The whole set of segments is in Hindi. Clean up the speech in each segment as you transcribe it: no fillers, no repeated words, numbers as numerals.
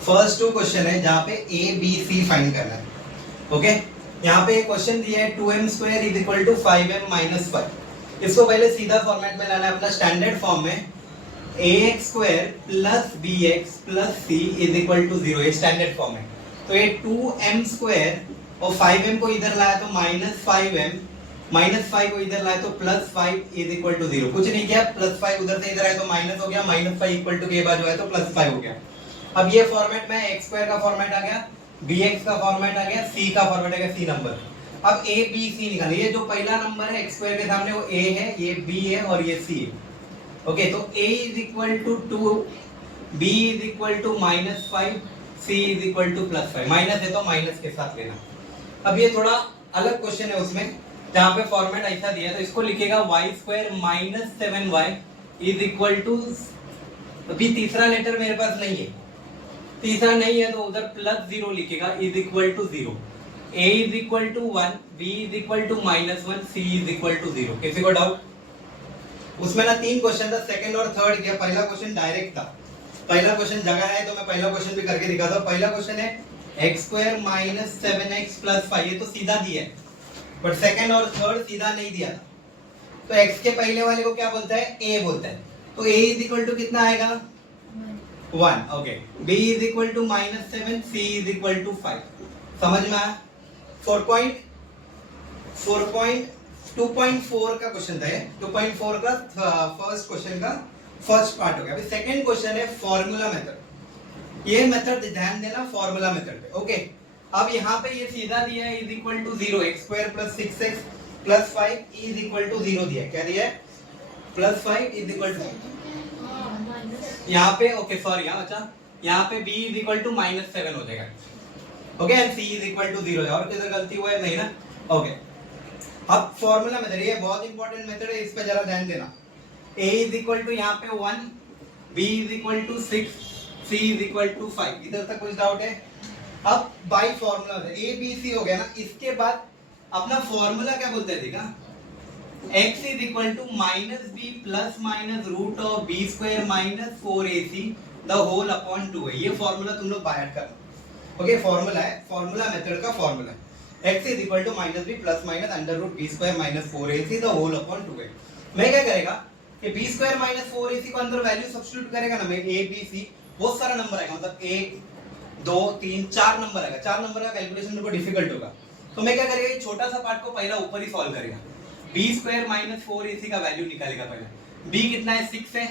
फर्स्ट टू क्वेश्चन है जहाँ पे ए बी सी फाइंड करना है। ओके, यहाँ पे एक क्वेश्चन दिया है 2m square is equal to 5m minus 5। इसको पहले सीधा फॉर्मेट में लाना है अपना स्टैंडर्ड फॉर्म में। ax square plus bx plus c is equal to 0, ये स्टैंडर्ड फॉर्म है। तो ये 2m स्क्वायर और 5m को इधर लाया तो माइनस 5m, माइनस 5 को इधर लाया तो प्लस 5 इज इक्वल टू 0। कुछ नहीं किया, प्लस 5 उधर से इधर आया तो माइनस हो गया, माइनस 5 इक्वल टू के बाजू आया तो प्लस 5 हो गया। अब ये फॉर्मेट में x स्क्वायर का फॉर्मेट आ गया, bx का फॉर्मेट आ गया, c का फॉर्मेट आ गया, c नंबर। अब a b c निकालना। ये जो पहला नंबर है x स्क्वायर के सामने वो a है, ये b है और ये c है। ओके, तो a is equal to 2, b is equal to minus 5, c is equal to plus 5। Minus है तो माइनस के साथ लेना। अब ये थोड़ा अलग क्वेश्चन है उसमें, जहाँ पे फॉर्मेट ऐसा दिया तो इसको लिखेगा y square minus 7y is equal to, अभी तीसरा लेटर मेरे पास नहीं है, तीसरा नहीं है तो उधर प्लस 0 लिखेगा is equal to 0। a is equal to 1, b is equal to minus 1, c is equal to 0। किसी को डाउट? उसमें ना 3 क्वेश्चन था, सेकंड और थर्ड किया। पहला क्वेश्चन डायरेक्ट था, पहला क्वेश्चन जगह है तो मैं पहला क्वेश्चन भी करके दिखाता हूं। पहला क्वेश्चन है x square minus 7x plus 5, ये तो सीधा दिया है, बट सेकंड और थर्ड सीधा नहीं दिया। तो x के पहले वाले को क्या बोलता है? a बोलता है। तो a इज इक्वल टू कितना आएगा? 1। Okay, b is equal to minus 7, c is equal to 5। समझ में आया? 2.4 का क्वेश्चन था ये, 2.4 का फर्स्ट क्वेश्चन का फर्स्ट पार्ट हो गया। अभी सेकंड क्वेश्चन है फॉर्मूला मेथड। ये मेथड ध्यान देना, फॉर्मूला मेथड पे। ओके, अब यहाँ पे ये सीधा दिया है is equal to 0, x square plus 6x plus 5 is equal to 0 दिया है। क्या दिया है? प्लस 5 इज इक्वल टू, यहाँ पे ओके सॉरी, यहाँ अच्छा, यहाँ पे b is equal to minus 7 हो जाएगा। Okay, and c is equal to 0 और किधर गलती हुआ है? नहीं ना। ओके, अब फॉर्मूला मेथड, ये बहुत इंपॉर्टेंट मेथड है, इस पे जरा ध्यान देना। a इज इक्वल टू यहाँ पे 1, b is equal to 6, c is equal to 5। इधर तक कुछ डाउट है? अब by formula a b c हो गया ना, इसके बाद अपना फॉर्मूला क्या बोलते हैं? देखा, x is equal to minus B plus minus root of B square minus 4ac the whole upon 2 है। ये फॉर्मूला तुम लोग बाय करना। ओके, फॉर्मूला है, फॉर्मूला मेथड का फॉर्मूला है। x is equal to minus B plus minus under root B square minus 4ac the whole upon 2 है। मैं क्या करेगा कि बी स्क्वायर माइनस 4ac को अंदर वैल्यू सब्स्टिट्यूट करेगा ना, मैं a b c बहुत सारा नंबर आएगा, मतलब 1 2 3 4 नंबर आएगा। 4 नंबर का कैलकुलेशन मेरे को डिफिकल्ट होगा, तो मैं क्या करेगा, ये छोटा सा पार्ट को पहला ऊपर ही सॉल्व करेगा। b स्क्वायर माइनस 4ac का वैल्यू निकालेगा पहले। b कितना है? 6 है,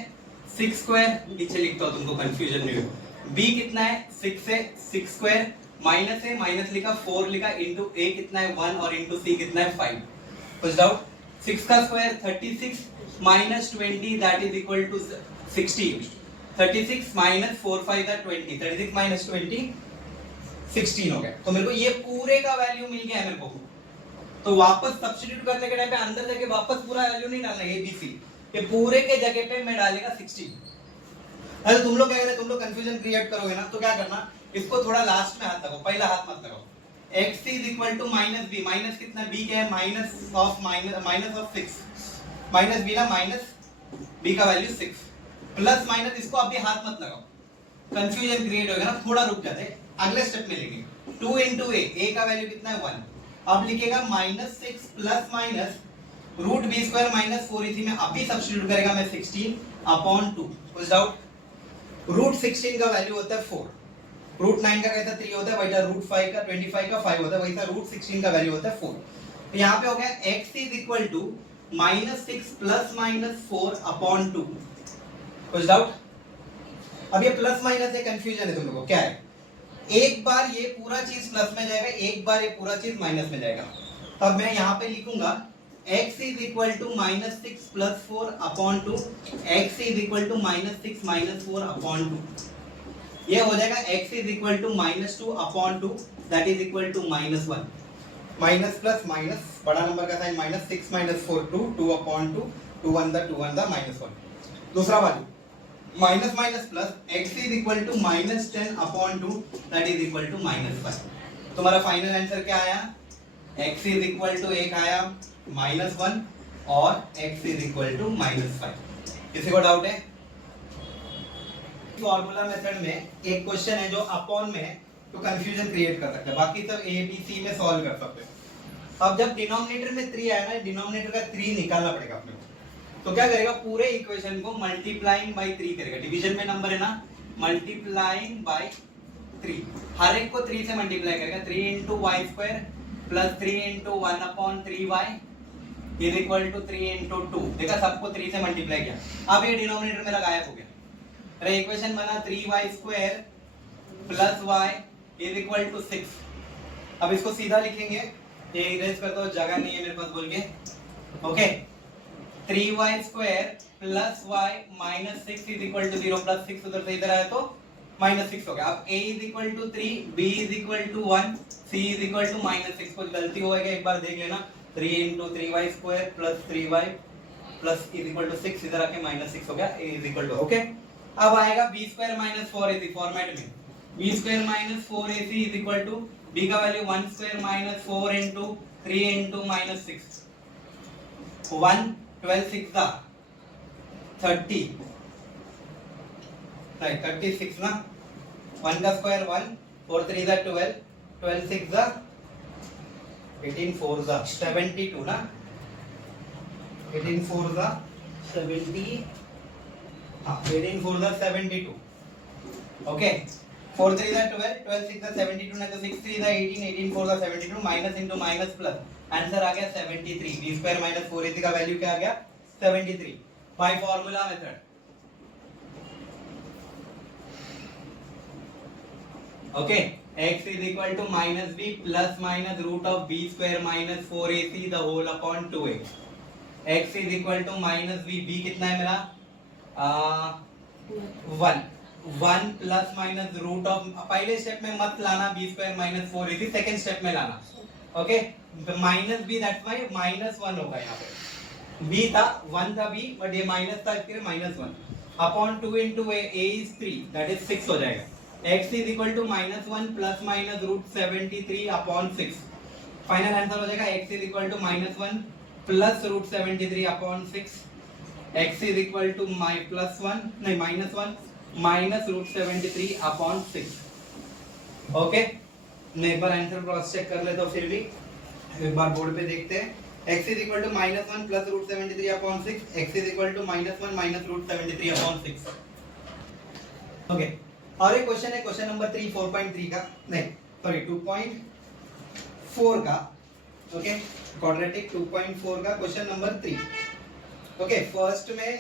6 स्क्वायर नीचे लिखता हूं तुमको कंफ्यूजन नहीं हो। b कितना है? 6 है, 6 स्क्वायर माइनस है, माइनस लिखा, 4 लिखा, इनटू a कितना है? 1 और इनटू c कितना है? 5। कुछ डाउट? 6 का square 36 minus 20 that is equal to 60। 36 minus 4 5 दैट 20, 36 माइनस 20 16 हो गया। तो मेरे को ये पूरे का वैल्यू मिल गया है मेरे को। तो वापस सब्स्टिट्यूट करने के टाइम पे अंदर जाके वापस पूरा वैल्यू नहीं डालना, ए बी सी, ये पूरे के जगह पे मैं डालेगा 16। अरे तुम लोग क्या करें, तुम लोग कंफ्यूजन क्रिएट करोगे ना, तो क्या करना, इसको थोड़ा लास्ट में हाथ लगाओ, पहला हाथ मत लगाओ। x is equal to minus B, minus कितना? b क्या है? माइनस ऑफ 6, माइनस b ना, माइनस b का वैल्यू 6 प्लस माइनस, इसको अभी हाथ मत लगाओ, कंफ्यूजन क्रिएट होगा ना, थोड़ा रुक जाते, अगले स्टेप में लेंगे। 2 इंटू a का वैल्यू कितना है? 1। अब लिखेगा minus 6 plus minus root B square minus 4ac में अभी सब्स्टिट्यूट करेगा मैं 16 अपॉन 2। कुछ डाउट? रूट 16 का वैल्यू होता है 4, रूट 9 का कैसा 3 होता है, वैसा रूट 5 का 25 का 5 होता है, वैसा रूट 16 का वैल्यू होता है 4। तो यहाँ पे हो गया x is equal to minus 6 plus minus 4 upon 2। कुछ डाउट? अब ये प्लस माइनस है, कंफ्यूजन है तुम लोगों को, क्या है? एक बार ये पूरा चीज प्लस में जाएगा, एक बार ये पूरा चीज माइनस में जाएगा। तब मैं यहाँ पे लिखूंगा x is equal to minus 6 plus 4 upon 2, x is equal to minus 6 minus 4 upon 2। ये हो जाएगा x is equal to minus 2 upon 2 that is equal to minus 1। Minus plus minus, बड़ा नंबर का sign minus 6 minus 4 2, 2 upon 2, 2 1 the minus 1। दूसरा वाली minus minus plus, x is equal to minus 10 upon 2 that is equal to minus 5। तुम्हारा फाइनल आंसर क्या आया? x इज इक्वल टू एक आया माइनस 1 और x is equal to minus 5। किसी को डाउट है? फॉर्मूला मेथड में एक क्वेश्चन है जो अपॉन में है तो कंफ्यूजन क्रिएट कर सकता है, बाकी सब ए बी सी में सॉल्व कर सकते हैं। अब जब डिनोमिनेटर में 3 आया ना, डिनोमिनेटर का 3 निकालना पड़ेगा अपने को। तो क्या करेगा, पूरे इक्वेशन को मल्टीप्लाइंग बाय 3 करेगा। डिवीजन में नंबर है ना, मल्टीप्लाइंग बाय 3, हर एक को 3 से मल्टीप्लाई करेगा। 3 into y square plus 3 into 1/3y is equal to 3 into 2। देखा, सबको 3 से मल्टीप्लाई किया। अब ये डिनोमिनेटर में लगाया हो गया, अरे इक्वेशन बना 3y square plus y is equal to 6। अब इसको सीधा लिखेंगे, ये इरेज कर दो, जगह नहीं है मेरे पास बोल के। Okay, 3y square plus y minus 6 is equal to 0, plus 6 उधर से इधर आया तो माइनस 6 हो गया। अब a is equal to 3, b is equal to 1, c is equal to minus 6। कुछ गलती हो गई एक बार देख लेना। 3 into 3y square plus 3y plus is equal to 6, इधर आके माइनस 6 हो गया, a is equal to. Okay, अब आएगा b square minus 4ac format में। b square minus 4ac is equal to b का value 1 square minus 4 into 3 into minus 6। 1 12 6 दा 30, राइट 36 ना। 1 का स्क्वायर 1, 4 3 दा 12, 12 6 दा 18 4 दा 72 ना। 18 4 दा 70, हाँ 18 4 दा 72। ओके, 4 3 दा 12, 12 6 दा 72 ना, तो 6 3 दा 18, 18 4 दा 72, minus into minus plus, answer आ गया 73। b स्क्वायर माइनस 4ac का वैल्यू क्या आ गया, 73 by formula method. Okay, x is equal to minus b plus minus root of b square minus 4ac the whole upon 2x। x is equal to minus b, b कितना है मेरा 1 प्लस माइनस रूट ऑफ, पहले स्टेप में मत लाना b square minus 4ac, second step में लाना। Okay, minus b, that's why minus 1 होगा यहाँ पे। b था 1 था b, बट ये माइनस था, इसके लिए minus 1 upon 2 into a is 3, that is 6 हो जाएगा। x is equal to minus 1 plus minus root 73 upon 6। Final answer हो जाएगा x is equal to minus 1 plus root 73 upon 6। x is equal to plus 1 नहीं minus 1 minus root 73 upon 6। Okay, मैं एक बार आंसर क्रॉस चेक कर लेता हूँ, फिर भी एक बार बोर्ड पे देखते हैं। x is equal to minus 1 plus root 73 upon 6, x is equal to minus 1 minus root 73 upon 6। Okay, और एक क्वेश्चन है, क्वेश्चन नंबर 3 4.3 का, नहीं सॉरी 2.4 का। ओके, क्वाड्रेटिक 2.4 का क्वेश्चन नंबर 3। ओके, फर्स्ट में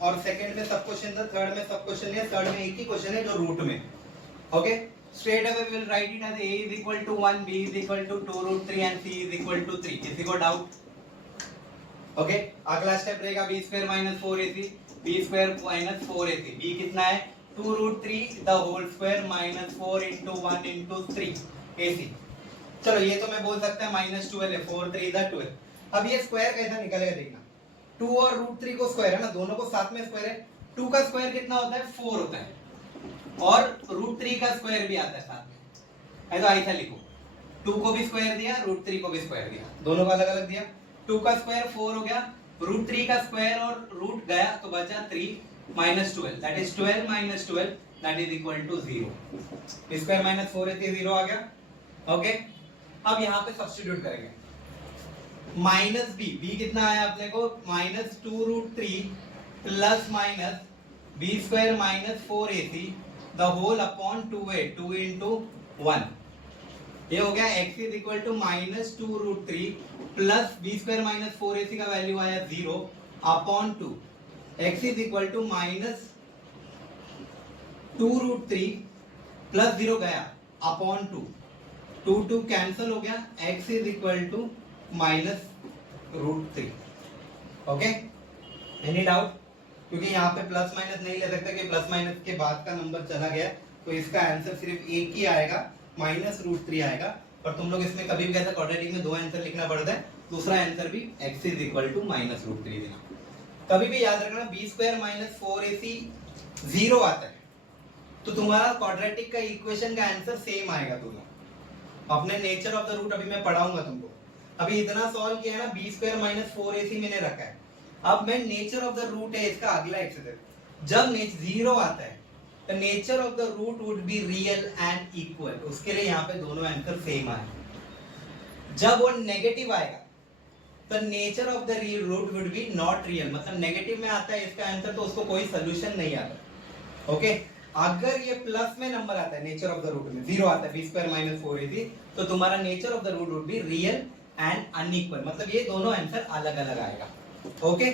और सेकंड में सब क्वेश्चन था, थर्ड में सब क्वेश्चन है, थर्ड में एक ही क्वेश्चन है जो रूट में। Okay, straight away we will write it as a is equal to 1, b is equal to 2 root 3 and c is equal to 3। किसी को डाउट? ओके, अगला स्टेप रहेगा b square minus 4ac, b square minus 4ac, b कितना है 2 root 3 the whole square minus 4 into 1 into 3 ac। चलो ये तो मैं बोल सकता है माइनस 12 है, 4 3 द 12। अब ये स्क्वायर कैसा निकलेगा देखना, 2 और रूट 3 को स्क्वायर है ना, दोनों को साथ में स्क्वायर है। 2 का स्क्वायर कितना होता है 4 होता है, और रूट 3 का स्क्वायर भी आता है साथ में, है तो ऐसा लिखो, 2 को भी स्क्वायर दिया, रूट 3 को भी स्क्वायर दिया, दोनों को अलग अलग दिया। 2 का स्क्वायर 4 हो गया, रूट 3 का स्क्वायर और रूट गया तो बचा 3 minus 12, that is 12 minus 12, that is equal to 0। Square minus 4ac 0 आ गया। ओके, अब यहाँ पे सब्स्टिट्यूट करेंगे। माइनस b, b कितना आया अपने को minus 2 root 3 plus minus b square minus 4ac the whole upon 2a, 2 into 1। ये हो गया x is equal to minus 2 root 3 plus b square minus 4ac का वैल्यू आया 0 upon 2। x is equal to minus 2 root 3 plus 0 गया अपॉन 2, 2 2 कैंसिल हो गया, x is equal to minus root 3। Okay, any doubt? क्योंकि यहाँ पे प्लस माइनस नहीं ले सकते कि प्लस माइनस के बाद का नंबर चला गया, तो इसका आंसर सिर्फ एक ही आएगा, माइनस रूट 3 आएगा। और तुम लोग इसमें कभी भी कहते क्वाड्रेटिक में 2 आंसर लिखना पड़ता है, दूसरा आंसर भी x is equal to minus root 3 देना। कभी भी याद रखना b स्क्वायर माइनस 4ac 0 आता है तो तुम्हारा क्वाड्रेटिक का इक्वेशन का आंसर सेम आएगा दोनों। अपने नेचर ऑफ द रूट अभी मैं पढ़ाऊंगा तुमको, अभी इतना सॉल्व किया है ना, b स्क्वायर माइनस 4ac मैंने रखा है। अब मैं नेचर ऑफ द रूट है इसका अगला एक्सरसाइज, जब नेचर 0 आता है the nature of the root would be real and equal, उसके लिए यहाँ पे दोनों आंसर सेम आए। जब वो नेगेटिव आएगा तो nature of the root would be not real, मतलब नेगेटिव में आता है इसका आंसर तो उसको कोई सोल्यूशन नहीं आता। ओके, अगर ये प्लस में नंबर आता है नेचर ऑफ द रूट में 0 आता है, बी स्क्वायर माइनस 4ac, तो तुम्हारा nature of the root would be real and unequal, मतलब ये दोनों आंसर अलग अलग आएगा। ओके